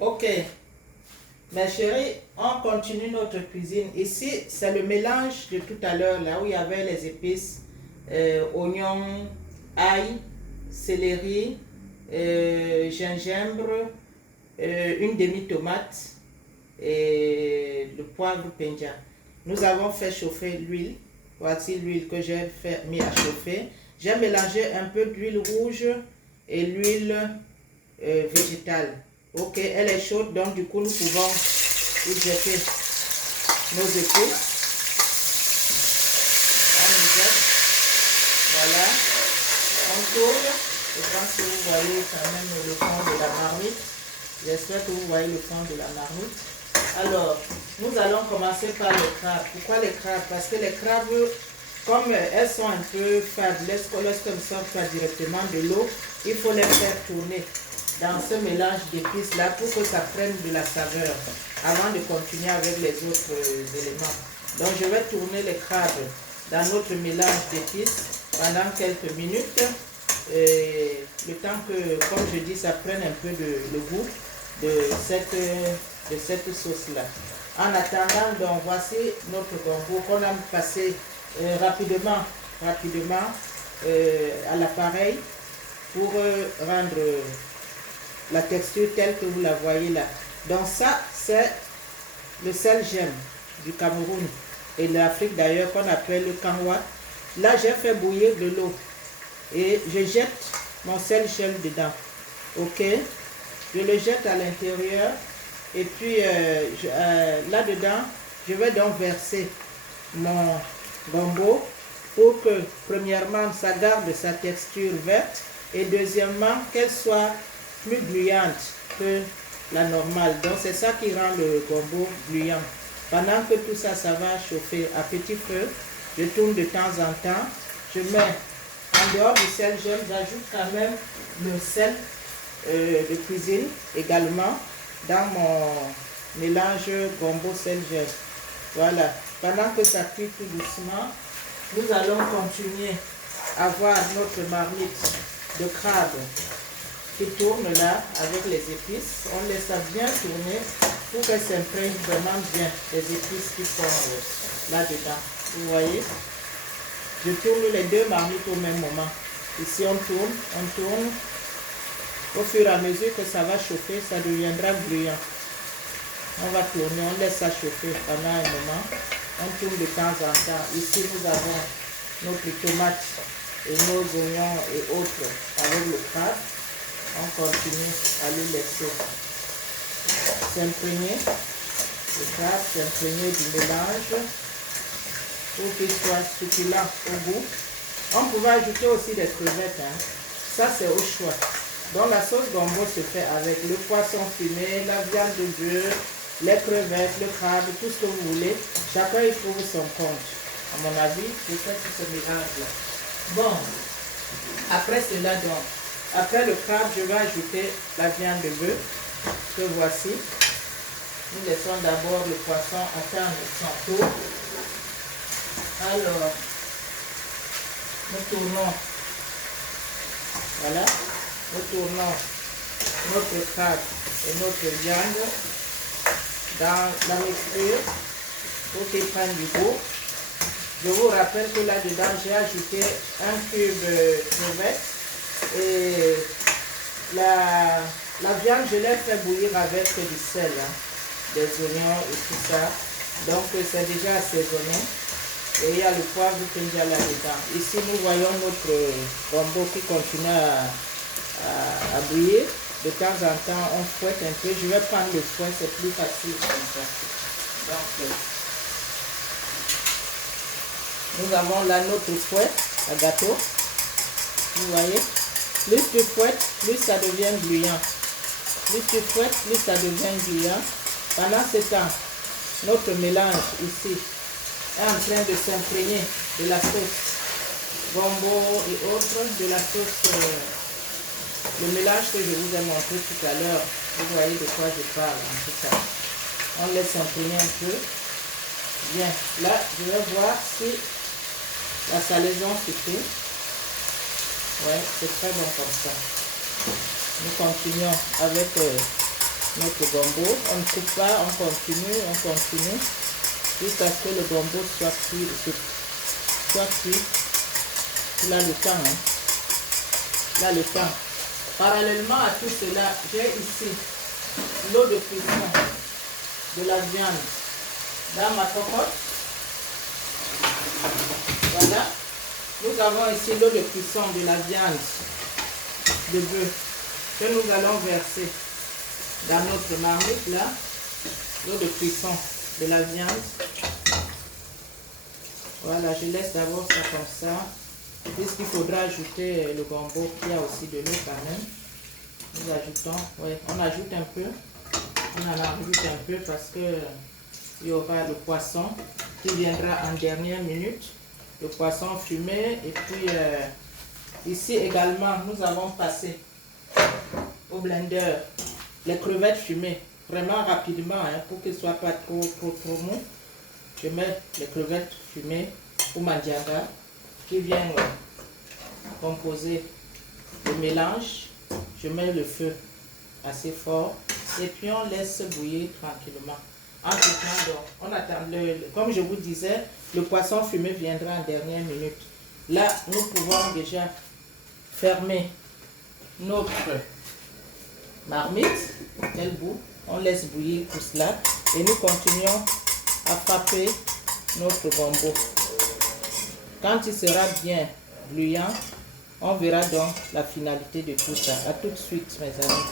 Ok, mes chéris, on continue notre cuisine. Ici, c'est le mélange de tout à l'heure, là où il y avait les épices, oignons, ail, céleri, gingembre, une demi-tomate et le poivre penja. Nous avons fait chauffer l'huile. Voici l'huile que j'ai mis à chauffer. J'ai mélangé un peu d'huile rouge et l'huile végétale. Ok, elle est chaude, donc du coup nous pouvons y jeter nos épices. On y jette. Voilà. On tourne. Je pense que vous voyez quand même le fond de la marmite. J'espère que vous voyez le fond de la marmite. Alors, nous allons commencer par les crabes. Pourquoi les crabes? Parce que les crabes, comme elles sont un peu fades, lorsqu'elles ne sortent pas directement de l'eau, il faut les faire tourner dans ce mélange d'épices là pour que ça prenne de la saveur avant de continuer avec les autres éléments. Donc je vais tourner les crabes dans notre mélange d'épices pendant quelques minutes, le temps que, comme je dis, ça prenne un peu le goût de cette sauce là. En attendant, donc voici notre gombo qu'on a passé rapidement à l'appareil pour rendre la texture telle que vous la voyez là. Donc ça, c'est le sel gemme du Cameroun et de l'Afrique d'ailleurs qu'on appelle le kanwa. Là, j'ai fait bouillir de l'eau et je jette mon sel gemme dedans. Ok, je le jette à l'intérieur et puis là-dedans, je vais donc verser mon gombo pour que premièrement, ça garde sa texture verte et deuxièmement, qu'elle soit plus gluante que la normale. Donc c'est ça qui rend le gombo gluant. Pendant que tout ça, ça va chauffer à petit feu, je tourne de temps en temps. Je mets, en dehors du sel jaune, j'ajoute quand même le sel de cuisine également dans mon mélange gombo sel jaune. Voilà. Pendant que ça cuit tout doucement, nous allons continuer à voir notre marmite de crabe qui tourne là avec les épices. On laisse ça bien tourner pour qu'elle s'imprègne vraiment bien les épices qui sont là-dedans. Vous voyez? Je tourne les deux marmites au même moment. Ici on tourne. Au fur et à mesure que ça va chauffer, ça deviendra gluant. On va tourner, on laisse ça chauffer pendant un moment. On tourne de temps en temps. Ici nous avons notre tomate et nos oignons et autres avec le crabe. On continue à le laisser s'imprégner, le crabe s'imprégner du mélange pour qu'il soit succulent au goût. On pouvait ajouter aussi des crevettes, hein. Ça c'est au choix. Donc la sauce gombo se fait avec le poisson fumé, la viande de bœuf, les crevettes, le crabe, tout ce que vous voulez. Chacun y trouve son compte. À mon avis, c'est ça qui se mélange là. Bon, après cela donc, après le crabe, je vais ajouter la viande de bœuf que voici. Nous laissons d'abord le poisson attendre son tour. Alors, nous tournons. Voilà, nous tournons notre crabe et notre viande dans la mixture pour qu'il prenne du goût. Je vous rappelle que là-dedans, j'ai ajouté un cube de crevette. Et la viande, je l'ai fait bouillir avec du sel, hein, des oignons et tout ça. Donc c'est déjà assaisonné. Et il y a le poivre que j'ai là-dedans. Ici, nous voyons notre gombo qui continue à bouillir. De temps en temps, on fouette un peu. Je vais prendre le fouet, c'est plus facile comme ça. Donc, nous avons là notre fouet à gâteau. Vous voyez? Plus tu fouettes, plus ça devient gluant. Plus tu fouettes, plus ça devient gluant. Pendant ce temps, notre mélange ici est en train de s'imprégner de la sauce gombo et autres, de la sauce, le mélange que je vous ai montré tout à l'heure. Vous voyez de quoi je parle en tout cas. On laisse s'imprégner un peu. Bien, là, je vais voir si la salaison suffit. Ouais, c'est très bon comme ça. Nous continuons avec notre gombo. On ne coupe pas, on continue jusqu'à ce que le gombo soit cuit. Il a le temps, hein. Il a le temps. Parallèlement à tout cela, j'ai ici l'eau de cuisson de la viande dans ma cocotte. Voilà. Nous avons ici l'eau de cuisson de la viande de bœuf que nous allons verser dans notre marmite là. L'eau de cuisson de la viande. Voilà, je laisse d'abord ça comme ça. Puisqu'il faudra ajouter le gombo qui a aussi de l'eau quand même. Nous ajoutons, ouais, on ajoute un peu. On en ajoute un peu parce que il y aura le poisson qui viendra en dernière minute. Le poisson fumé. Et puis ici également, nous avons passé au blender les crevettes fumées. Vraiment rapidement, hein, pour qu'elles ne soient pas trop mou. Je mets les crevettes fumées ou mandiaga qui viennent composer le mélange. Je mets le feu assez fort et puis on laisse bouillir tranquillement. En tout temps, donc, on attend comme je vous disais, le poisson fumé viendra en dernière minute. Là, nous pouvons déjà fermer notre marmite. Quel bout? On laisse bouillir tout cela et nous continuons à frapper notre gombo. Quand il sera bien bouillant, on verra donc la finalité de tout ça. À tout de suite, mes amis.